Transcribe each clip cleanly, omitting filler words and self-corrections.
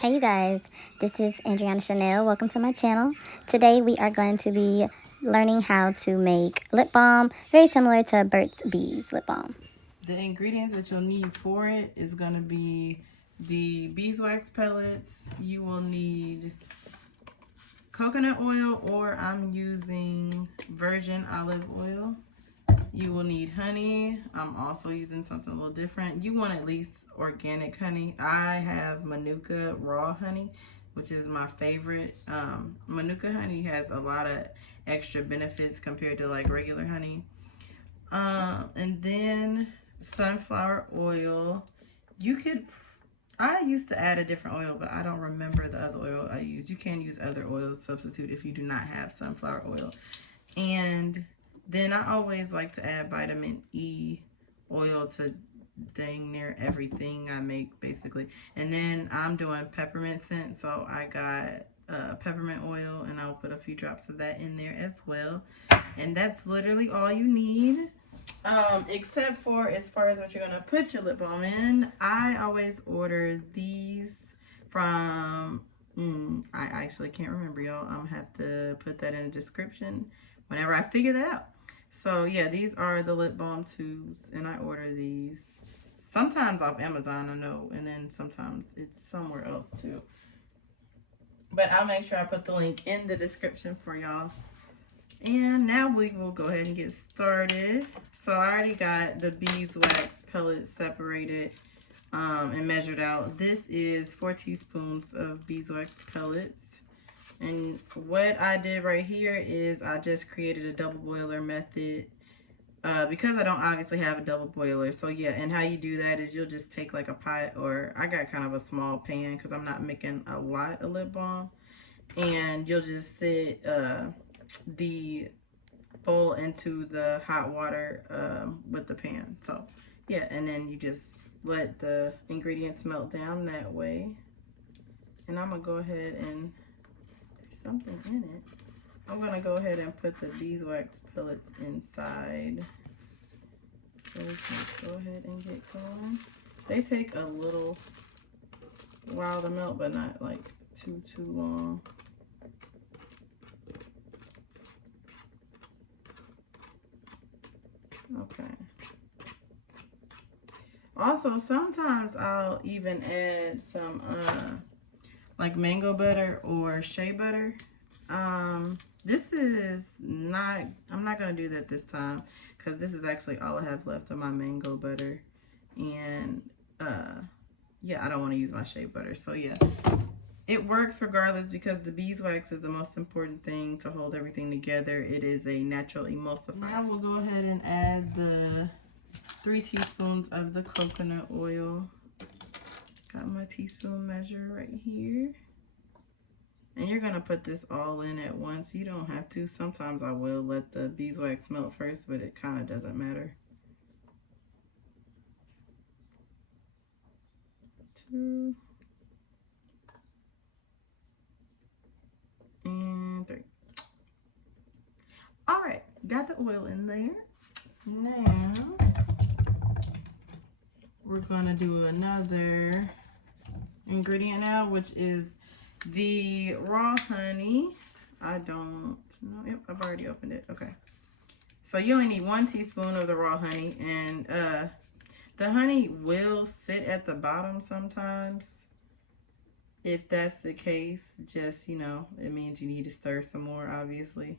Hey you guys, this is Adriana Chanel. Welcome to my channel. Today we are going to be learning how to make lip balm, very similar to Burt's Bees lip balm. The ingredients that you'll need for it is going to be the beeswax pellets. You will need coconut oil, or I'm using virgin olive oil. You will need honey. I'm also using something a little different. You want at least organic honey. I have Manuka raw honey, which is my favorite. Manuka honey has a lot of extra benefits compared to like regular honey. And then sunflower oil. I used to add a different oil, but I don't remember the other oil I used. You can use other oils to substitute if you do not have sunflower oil. And then I always like to add vitamin E oil to dang near everything I make, basically. And then I'm doing peppermint scent, so I got peppermint oil, and I'll put a few drops of that in there as well. And that's literally all you need. Except for as far as what you're gonna put your lip balm in, I always order these from. I actually can't remember, y'all. I'm gonna have to put that in the description whenever I figure that out. So yeah, these are the lip balm tubes, and I order these sometimes off Amazon, I know, and then sometimes it's somewhere else too. But I'll make sure I put the link in the description for y'all. And now we will go ahead and get started. So I already got the beeswax pellets separated and measured out. This is 4 teaspoons of beeswax pellets. And what I did right here is I just created a double boiler method because I don't obviously have a double boiler. So yeah, and how you do that is you'll just take like a pot, or I got kind of a small pan because I'm not making a lot of lip balm. And you'll just sit the bowl into the hot water with the pan. So yeah, and then you just let the ingredients melt down that way. And I'm gonna go ahead and there's something in it. I'm gonna go ahead and put the beeswax pellets inside, so we can go ahead and get going. They take a little while to melt, but not like too long. Okay. Also, sometimes I'll even add some like mango butter or shea butter. This is not, I'm not gonna do that this time because this is actually all I have left of my mango butter. And yeah, I don't want to use my shea butter. So yeah, it works regardless because the beeswax is the most important thing to hold everything together. It is a natural emulsifier. Now we'll go ahead and add the 3 teaspoons of the coconut oil. Got my teaspoon measure right here. And you're gonna put this all in at once. You don't have to. Sometimes I will let the beeswax melt first, but it kind of doesn't matter. 2 and 3. All right, got the oil in there. Now we're gonna do another ingredient now, which is the raw honey. I don't know. Yep, I've already opened it. Okay. So you only need 1 teaspoon of the raw honey, and the honey will sit at the bottom sometimes. If that's the case, just, you know, it means you need to stir some more, obviously.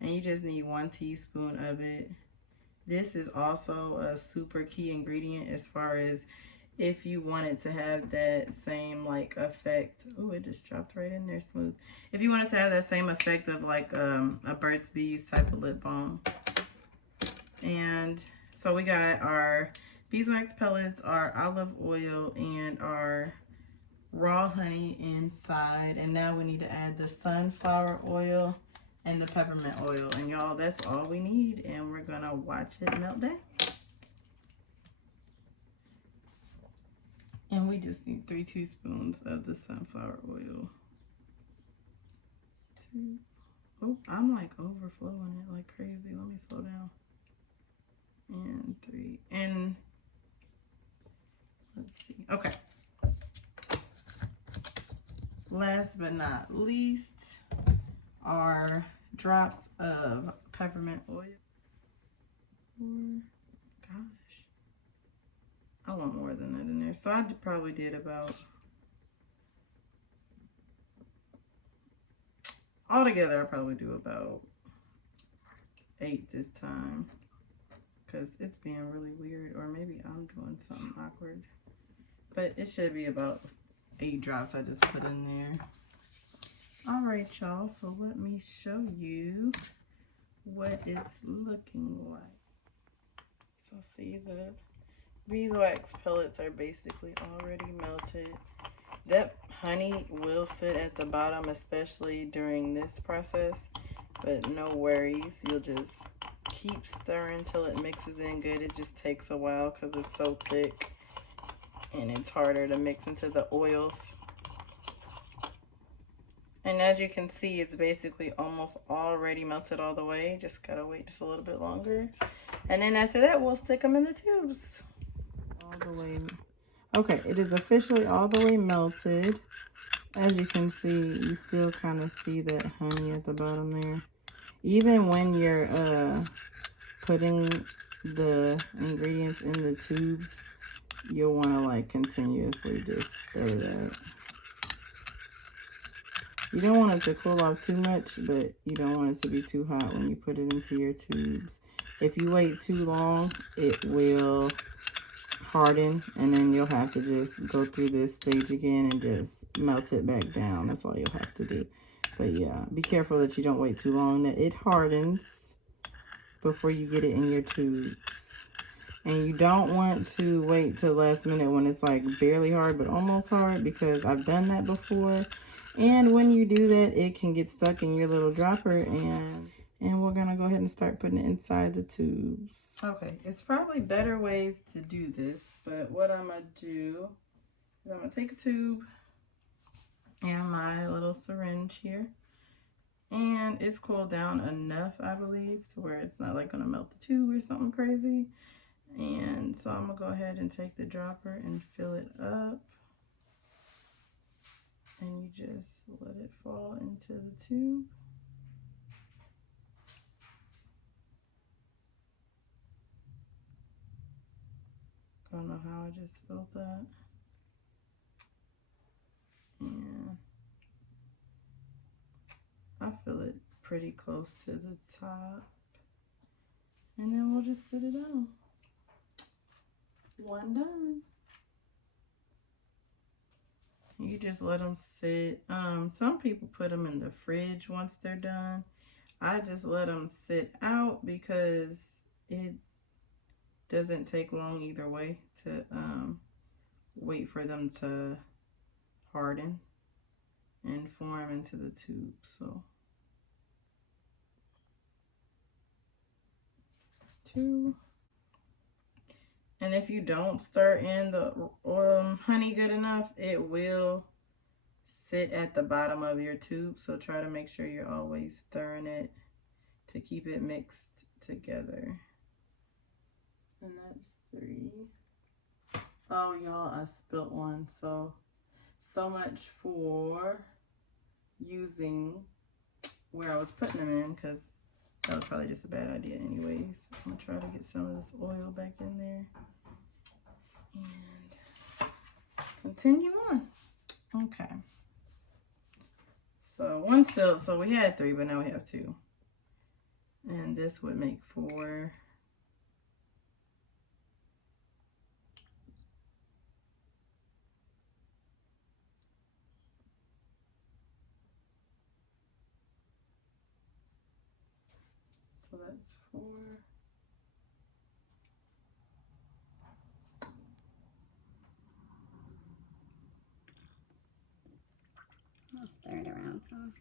And you just need 1 teaspoon of it. This is also a super key ingredient as far as if you wanted to have that same like effect. Oh, it just dropped right in there smooth. If you wanted to have that same effect of like a Burt's Bees type of lip balm. And so we got our beeswax pellets, our olive oil, and our raw honey inside. And now we need to add the sunflower oil and the peppermint oil. And y'all, that's all we need. And we're gonna watch it melt down. And we just need 3 teaspoons of the sunflower oil. 2. Oh, I'm like overflowing it like crazy. Let me slow down. And 3. And let's see. Okay. last but not least are drops of peppermint oil. Gosh, I want more than that in there. So I probably did about, altogether I probably do about 8 this time. Because it's being really weird, or maybe I'm doing something awkward. But it should be about 8 drops I just put in there. Alright, y'all, so let me show you what it's looking like. So see, the beeswax pellets are basically already melted. That honey will sit at the bottom, especially during this process, but no worries, you'll just keep stirring till it mixes in good. It just takes a while because it's so thick and it's harder to mix into the oils. And as you can see, it's basically almost already melted all the way. Just gotta wait just a little bit longer. And then after that, we'll stick them in the tubes. All the way. Okay, it is officially all the way melted. As you can see, you still kind of see that honey at the bottom there. Even when you're putting the ingredients in the tubes, you'll want to like continuously just stir that. You don't want it to cool off too much, but you don't want it to be too hot when you put it into your tubes. If you wait too long, it will harden, and then you'll have to just go through this stage again and just melt it back down. That's all you'll have to do. But yeah, be careful that you don't wait too long, that it hardens before you get it in your tubes. And you don't want to wait till the last minute when it's like barely hard but almost hard, because I've done that before. And when you do that, it can get stuck in your little dropper, and we're gonna go ahead and start putting it inside the tubes. Okay, it's probably better ways to do this, but what I'm gonna do is I'm gonna take a tube and my little syringe here, and it's cooled down enough, I believe, to where it's not like gonna melt the tube or something crazy. And so I'm gonna go ahead and take the dropper and fill it up, and you just let it fall into the tube. I don't know how I just filled that. And I feel it pretty close to the top. And then we'll just sit it down. One done. You just let them sit. Some people put them in the fridge once they're done. I just let them sit out because it doesn't take long either way to wait for them to harden and form into the tube. So 2. And if you don't stir in the honey good enough, it will sit at the bottom of your tube. So try to make sure you're always stirring it to keep it mixed together. And that's 3. Oh, y'all, I spilt one. So much for using where I was putting them in, because that was probably just a bad idea anyways. I'm gonna try to get some of this oil back in there and continue on. Okay. So 1 filled, so we had 3, but now we have 2. And this would make 4. So that's 4. I'll stir it around some.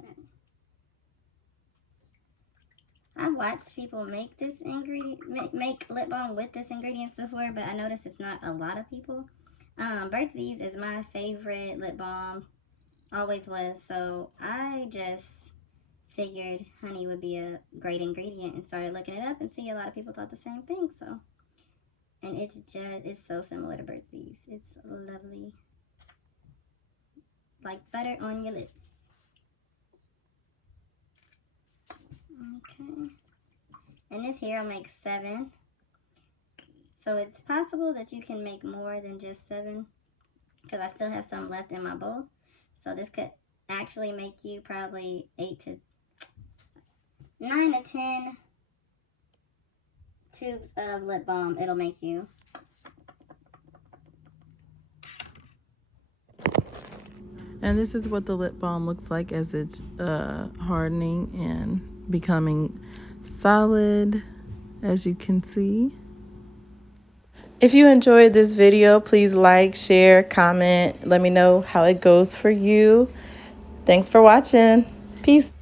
Okay. I've watched people make this ingredient, make lip balm with this ingredients before, but I noticed it's not a lot of people. Burt's Bees is my favorite lip balm, always was. So I just figured honey would be a great ingredient and started looking it up and see a lot of people thought the same thing. So, and it's so similar to Burt's Bees. It's lovely, like butter on your lips. Okay, and this here I'll make 7. So it's possible that you can make more than just 7, because I still have some left in my bowl. So this could actually make you probably 9 to 10 tubes of lip balm. It'll make you. And this is what the lip balm looks like as it's hardening and becoming solid, as you can see. If you enjoyed this video, please like, share, comment. Let me know how it goes for you. Thanks for watching. Peace.